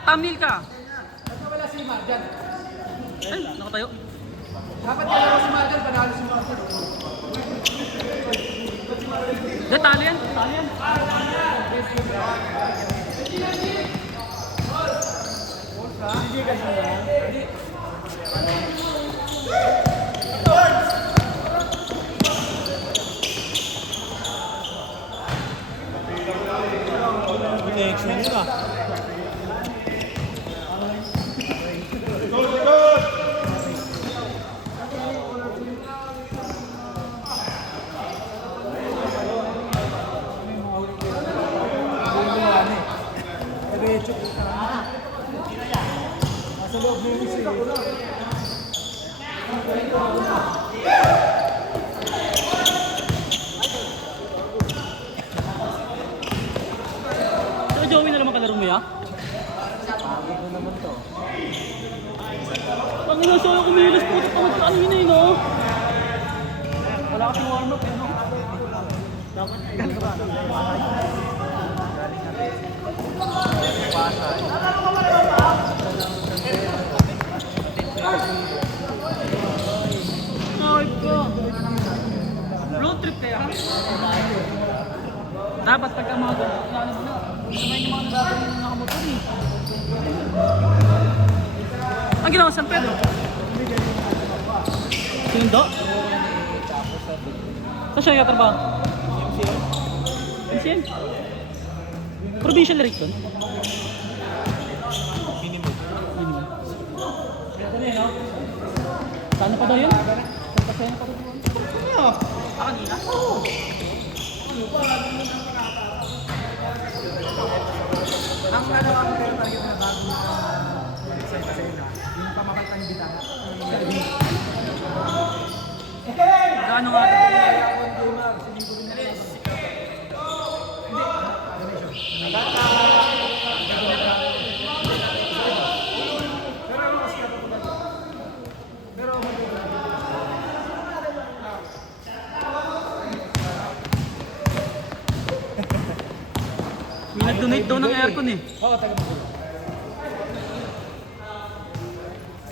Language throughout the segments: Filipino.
thumbnail ka. Ba't wala si Marjan? Ay, nakatayo. Dapat nilaro si Marjan, panalo si Marjan. Hindi, talo yan. Talo yan. Hindi kasi yan. Connection yun ah. Nasa loob na yung isa. Saka Joey na naman kalaro mo ya? Pagod na naman to. Pag inasayo kumilos po, tamad ka ano yun eh, no? Wala kasing warm-up eh, no? Dapat galing ka ba? Ay ko! Road trip kaya? Dapat pagka mga ano mo na, sabay yung mga nagagawin ng nakamotor eh. Ang ginawa San Pedro? Sinundo? Saan siya nagtatrabaho? MCM? Provincial rate doon? Minimum. Saan pa daw yun? Saan pa sa'yo pa daw yun? Kanina? Oo. Ang nalawa ko pero talaga na bago na sa ina, yung pamakal ng bitana. Gaano nga ito? May nag-donate daw ng aircon eh. Oo, taga mo.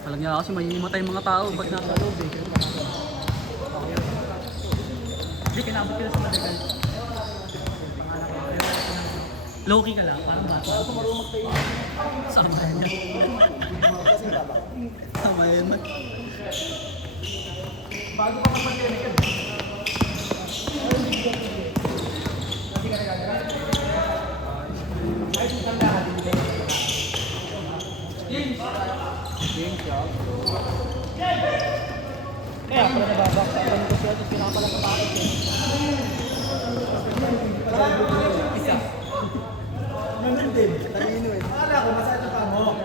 Alam niya kasi may himatay mga tao pag nasa loob eh. Hindi, kinabot ka na sa madagal. Low-key ka lang, parang bata. Ako marunong magtayo. Saan ba yan? Tama yan man. Bago pa mag-pandemic yan. Hindi ka nagagawa. Ay, tanda ka din. James, kaya pala nababaksakan ko siya at pinapala sa bakit eh. Isa. Nandun din. Talino eh. Akala ko, masaya pa mo.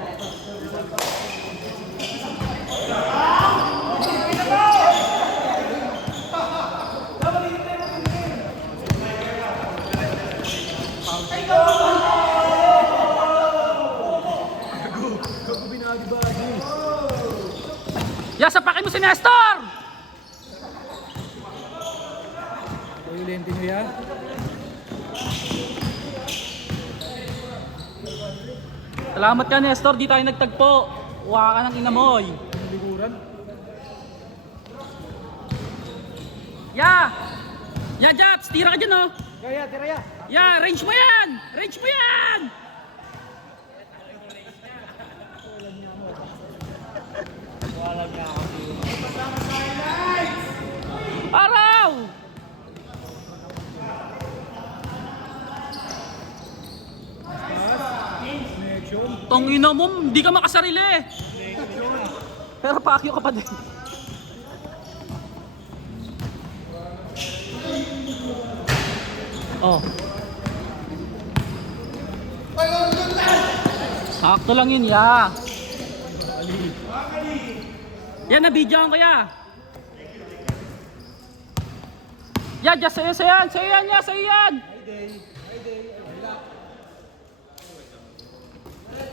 Yasapakin mo si Nestor! Uy, lente nyo yan. Salamat ka Nestor, di tayo nagtagpo. Uwa ka ng inamoy. Liguran. Ya Japs, tira ka dyan oh. Kaya, tiraya. Ya, range mo yan! Range mo yan! Wala niya ako. Araw! Connection. Tong ina mo, hindi ka makasarili. Pero pakyo ka pa din. Oh. Sakto lang yun, ya. Yan, nabidyoan ko ya. Ya, just sa'yo yan. Sa'yo yan, ya. Sa'yo yan.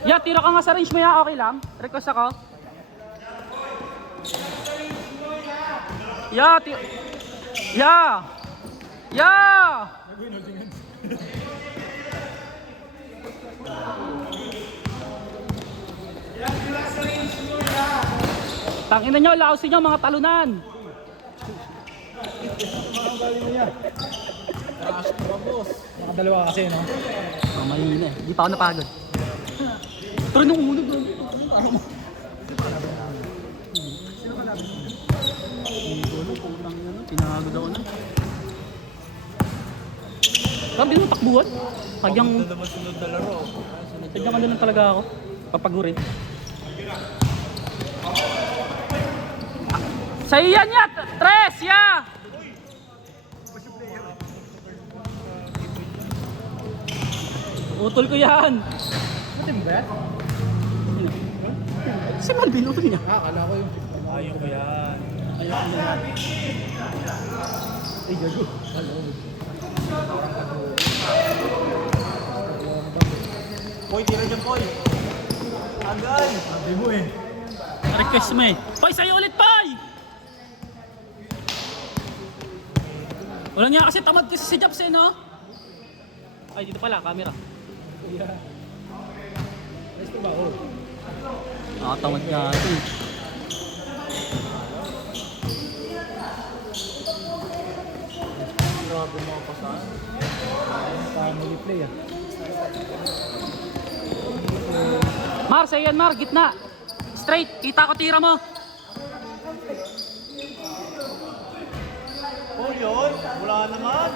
Ya, tira ka nga sa range mo ya. Okay lang. Request ako. Ya, ya. Ya. Tangina nyo, lausin nyo mga talunan. Ang galing mo yan. Nakadalawa kasi, no? Oh, mali na eh. Di pa ako napagod. Pero nung umunog doon, parang... Pinagod ako na. Parang di mo takbuhan. Tagyang... Ito naman sunod na laro. Tagyang ano lang talaga ako. Papagurin. Sa iyan ya! Tres ya! Utol ko yan! Matim ba yan? Si Malvin, utol niya. Akala ko yung... Ayaw ko yan. Ayaw ko yan. Ay, gago. Poy, tira dyan, Poy. Agay. Sabi mo eh. Request mo eh. Poy, sa'yo ulit, Poy! Wala niya kasi tamad kasi si Japs eh, no? Ay, dito pala, camera. Yeah. Ayos ko ba ako? Nakatamad nga ito eh. Grabe mga pasahan. Family play ah. Mar, sa'yo yan, Mar, gitna. Straight, kita ko tira mo. Oh, yun. Wala naman.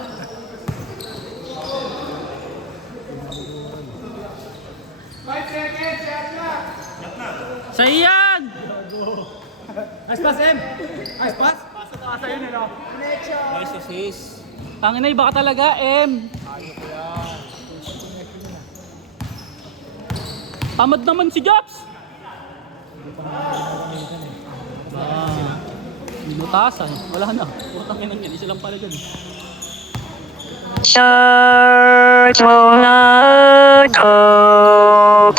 Sa'yo yan! Nice pass, M! Nice pass! Pasa yun eh, no? Nice assist. Tangina, iba ka talaga, M. Ayaw ko yan. Tamad naman si Japs. Inutasan. Wala na. Putang ina niyan. Isa lang pala dyan. Search will not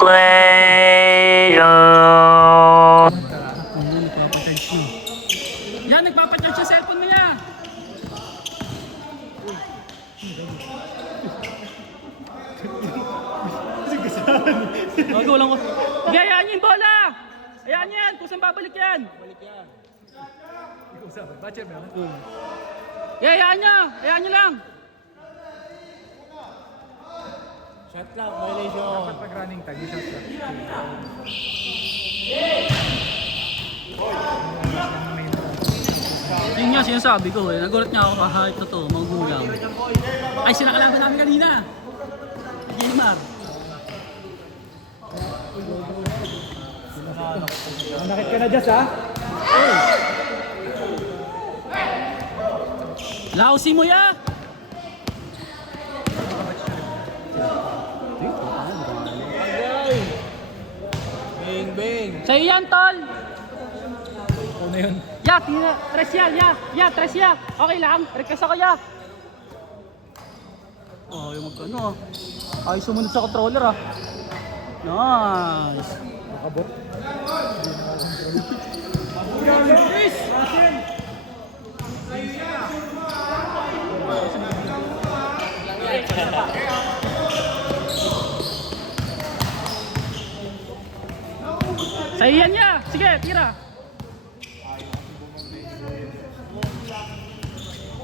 play on. Ano, nagpapacharge mo. Yan, nagpapacharge sa cellphone mo niya. Gago lang ko. Hayaan niyo yung bola! Hayaan niyo yan! Kung saan babalik yan? Balik yan. Ikaw sabi, batcher mo yan? Hayaan niyo! Hayaan niyo lang! Shot lang, violation. Dapat pag running time, yung shot lang. Yun nga sinasabi ko eh. Nagulat nga ako kahit na to, magulang. Ay, sinakalaban namin kanina! Gilmar. Manakit ka na, Jess, ha? Lausi mo ya! Agay. Bing, bing. Sa'yo yan, tol! Ano yun? Ya, tira! Tres ya! Ya! Ya! Tres ya! Okay lang! Request ako ya! Oh, yung magkano ah. Ay, sumunod sa controller ah. Nice! Nakabot. Sa'yo yan ya! Sige, tira!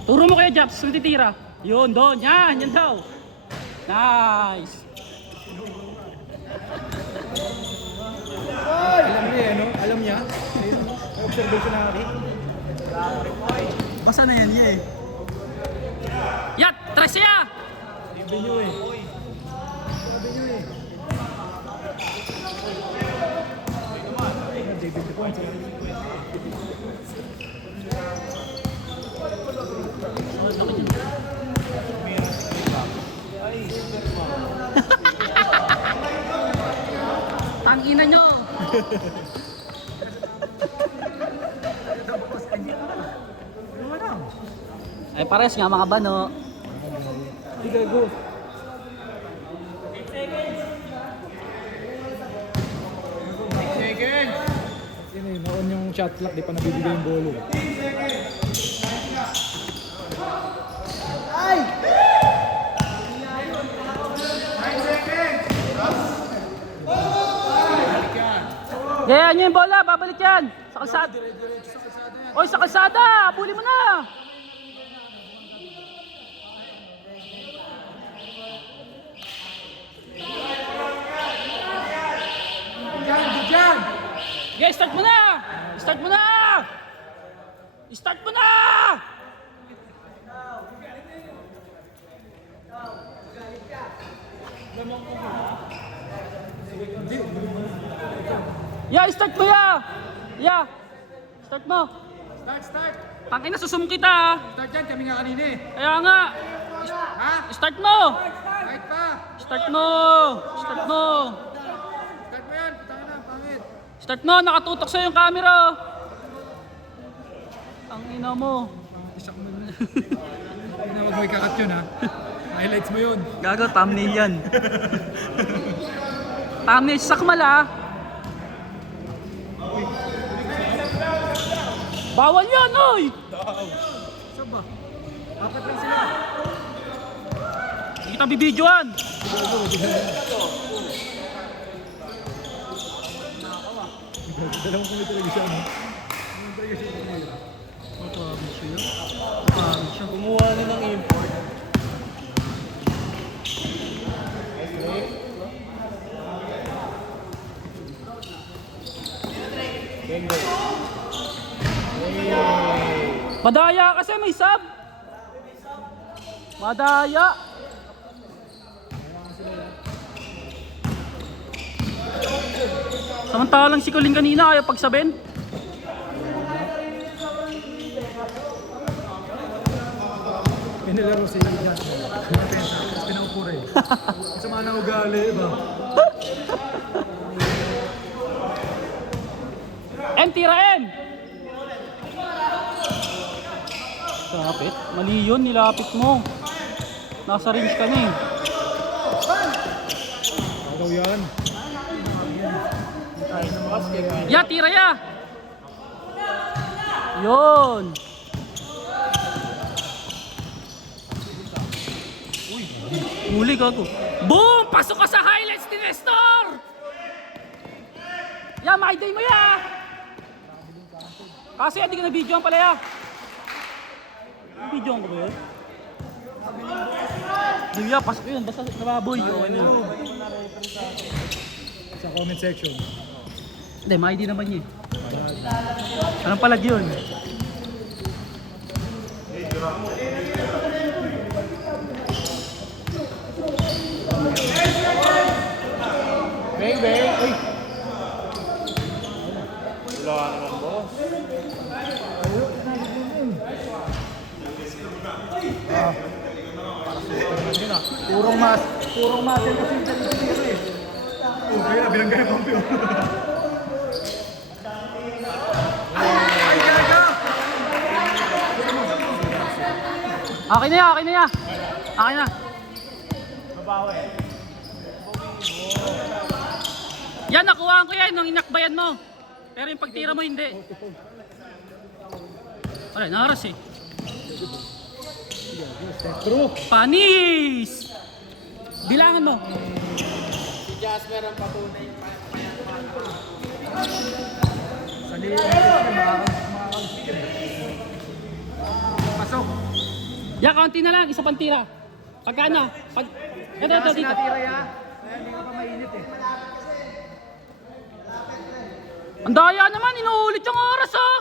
Turo mo kaya, Japs, kung titira. Yun, doon. Yan, yan daw. Nice! Alam niya, no? Alam niya. May observation na natin. Basta na yan niya eh. Yat! Tres ya! Sabi niyo eh. Sabi niyo eh. David the point. Tangina nyo! Ay pares nga mga bano. Ay, gago. Yun eh, noon yung shot clock, di pa nabibigay yung bolo. Gaya nyo yung bola, babalik yan. Sa kalsada. Oy, sa kalsada! Puli mo na! Diyan! Okay, start mo na! Start mo na! Start mo na! Yeah, start mo ya! Yeah! Start mo! Start! Tangina, susum kita ah! Start yan, kami nga kanina eh. Kaya nga! Ha? Start mo! Right pa! Start mo! Start mo! Start mo yan, putangin na, pangit. Start mo! Nakatutok sa'yo yung camera! Ang ina mo! Isak mo na. Hindi na wag mo ikakat yun ha. Highlights mo yun. Gago, thumbnail yan. Thumbnail, sakmal ah! Bawal yan, oy! Saan ba? Apat lang sila. Hindi kita bibidyoan! Dalawang kumi talaga siya, no? Kumuha na ng import. Bang, bang. Madaya kasi may sub! Madaya! Samantalang si Colin kanina ayaw pagsabihin. Pinilaro si Jasmine. Pinapenta, tapos pinaupo rin. Sama na ugali, ba? M, tira M! Lapit. Mali yun, nilapit mo. Nasa range ka na eh. Agaw yan. Ya, tira ya! Yun! Huli gago. Boom! Pasok ka sa highlights ni Nestor! Ya, maiday mo ya! Kasi hindi ka na-videoan pala ya. Videoan ko ba yun? Hindi ya, pasok yun. Basta nababoy. Okay na yun. Sa comment section. Hindi, maiday naman yun. Anong palag yun? Bang, bang. Uy. Wala ka naman, boss. Purong muscle kasi yung talitiro eh. Oh, kaya bilang gaya pang piyo. Ay, talaga! Akin na ya, akin na ya. Akin na. Yan, nakuhaan ko yan nung inakbayan mo. Pero yung pagtira mo hindi. Wala, naras eh. Panis! Bilangan mo. Si Jasper ang patunay. Sali, pasok. Ya, kaunti na lang, isa pang tira. Pagkano? Pag... Ito, dito. Natira ya. Kaya hindi ka pa mainit eh. Ang daya naman, inuulit yung oras oh!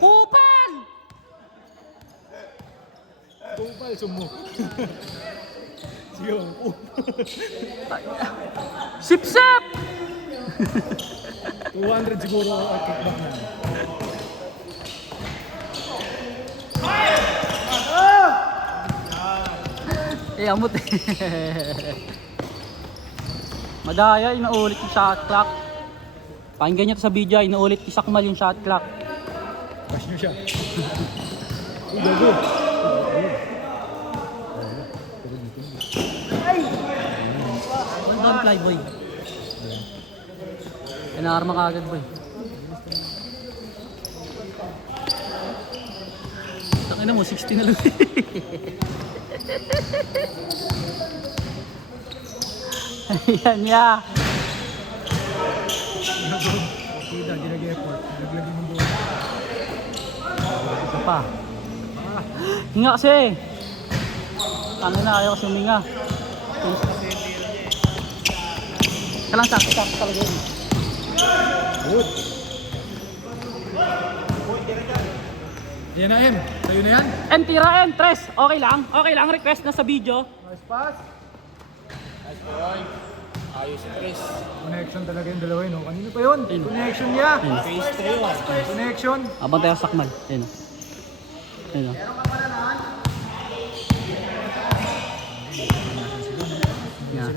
Kupal! Kupal, sumo. Sige, Sip-sip! 200 siguro ang kickback na. Eh, amot eh. Madaya, inuulit yung shot clock. Pakinggan nyo to sa video, inuulit isakmal yung shot clock. Cash nyo siya. Uy, gago. Don't fly, boy. Inaarma ka agad, boy. Tangina mo, 60 na lang. Ayan ya. Kita, di nag-effort. Naglagay ng bola. Ito pa. Hinga kasi. Tangin na, ayaw kasi huminga. Kalang sakto talaga yun. Good. Yan na, M. Tayo na yan. En, tira en, tres. Okay lang. Okay lang, request na sa video. Nice pass. Nice boy. Ayos si Chris. Connection talaga yung dalawa yun. Oh. Kanino pa yun? Connection niya. Face 3 Connection. Abang tayo sa sakmal. Ayun o. Ayun o. Yan.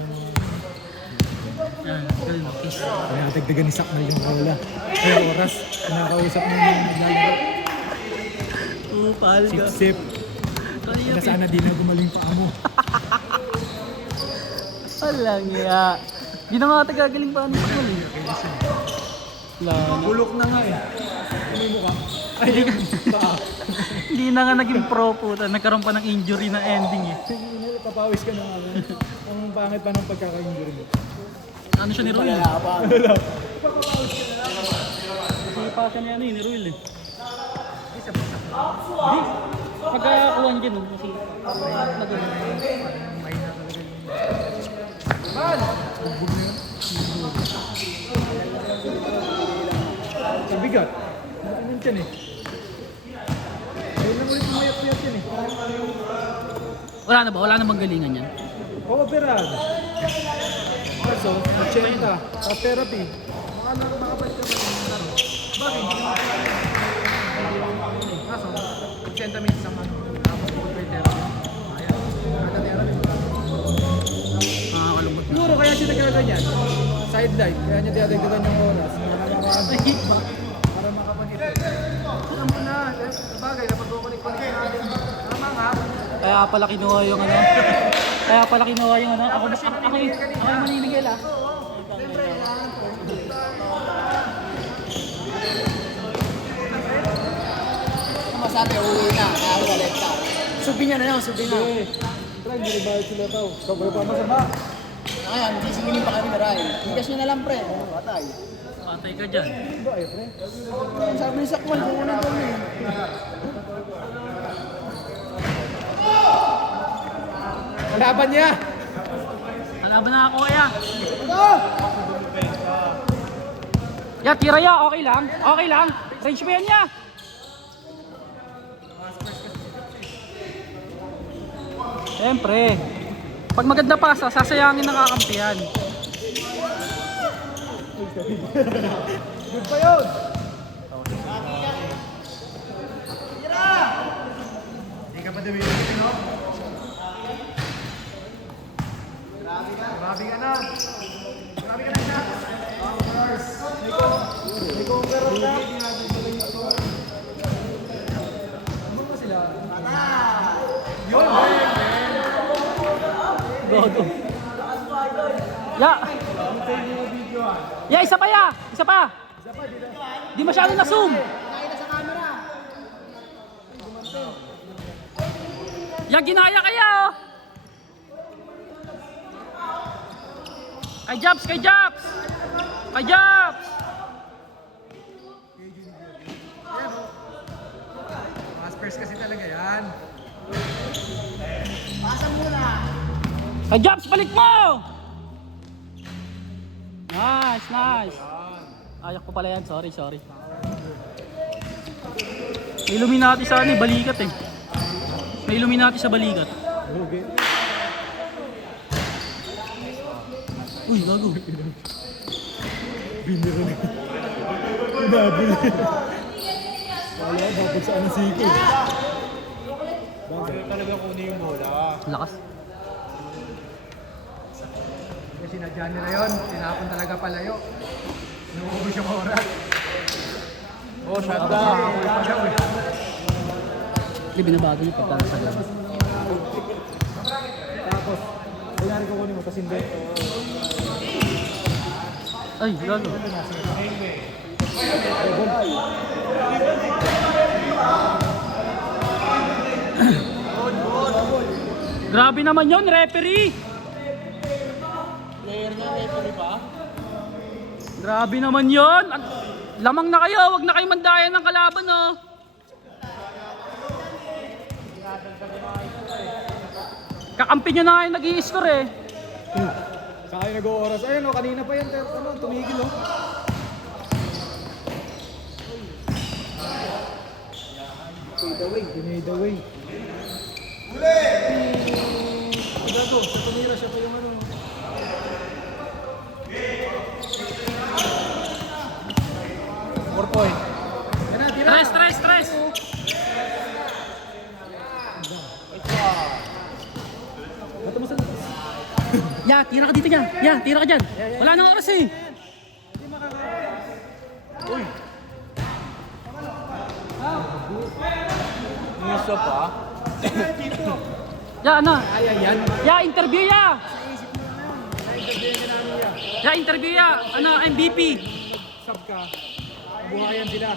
Yan, galing mo. Kiss. Pinakadagdagan ni Sakmal yung bola. Kaya oras. Pinakausap mo yung naglalaro. Upal ka. Sip-sip. Na sana di na gumaling pa mo. Walang iya. Di na nga tagagaling pa ano pa galing. Wala na. Bulok na nga eh. Ano yung mukha? Ay, Hindi na nga naging pro puta. Nagkaroon pa ng injury na ending eh. papawis ka na nga. Ang pangit pa ng pagkaka-injury mo. Ano siya ni Ruel? Wala. Kasi pa siya ni ano ni Ruel eh. Hindi. Pagkakuhan dyan oh. Kasi nagano. Man! Bugbog na yun. Sa bigat. Natin yan eh. Kaya lang ulit umayat-uyat yan eh. Wala na ba? Wala namang galingan yan. Overall. Kaso, 80. Sa therapy. Makabalik ka ba ng laro? Bakit? Kaso, 80 minutes naman. Tapos po therapy. Ayan. Kada therapy. Nakakalungkot na. Siguro kaya siya nagkaganyan. Sideline. Kaya niya dinadagdagan yung oras. Para makapag-ipon. Alam mo na. Sabagay, dapat kukunik-kunik natin. Tama nga. Kaya pala kinuha yung ano. Kaya pala kinuha yung ano. Ako yung maninigil ah. Masabi, uwi na. Nakawalit ka. Subi niya na yun, subi na. Try, hindi rin bayad sila tao. Sabay pa masama. Ngayon, hindi singilin pa kami na rin. Higas nyo na lang, pre. Patay. Patay ka dyan. Ba eh, pre? Sabi ni Sakmal, kung unang gawin eh. Kalaban niya! Kalaban na ako kaya. Ya, tira ya. Okay lang. Okay lang. Range mo yan ya. Siyempre. Pag maganda pasa, sasayangin ng kakampihan. Good pa yun! Hindi ka pa dumili, no? Grabe ka na! Grabe ka na siya! May conqueror ka! Ano ba sila? Yun! Godo. Ya. Ya, isa pa ya. Isa pa. Di masyado na zoom. Ya, ginaya kaya oh. Kay Jobs, kay Jobs. Kay Jobs. Maspers kasi talaga yan. Kay Jobs, balik mo. Nice, nice. Ayak ko pala yan, sorry. May Illuminati sa ano, balikat eh. May Illuminati sa balikat. Okay. Uy, gago. Biniro na. Babul. Wala, babul sa anong siko. Bakit talaga kunin yung bola? Lakas. Kasi sinadya nila yun. Tinapon talaga palayo. Inuubos yung oras. Oh, shutdown. Pa daw eh. Hindi binabago yung pagkala sa labas. Tapos, kailangan ko kunin mo, tapos hindi. Ay, gago. Grabe naman yun, referee! Player niya, referee pa? Grabe naman yon. Lamang na kayo, wag na kayo mandayan ng kalaban oh. Kakampi nyo na kayo nag-i-score eh. Saan kayo nag-ooras? Ayun o, kanina pa yan. Ano, tumigil o. Fade away. Gago, sa tumira siya pa yung ano. Point. Yan na, tira. Stress. Bato mo sa labas. Ya, tira ka dito dyan. Ya, tira ka dyan. Wala nang oras eh. Miso pa. Ya, ano? Ayan yan. Ya, interview ya. Ya, interview ya. Ano, MVP. Sub ka. Buhayan sila.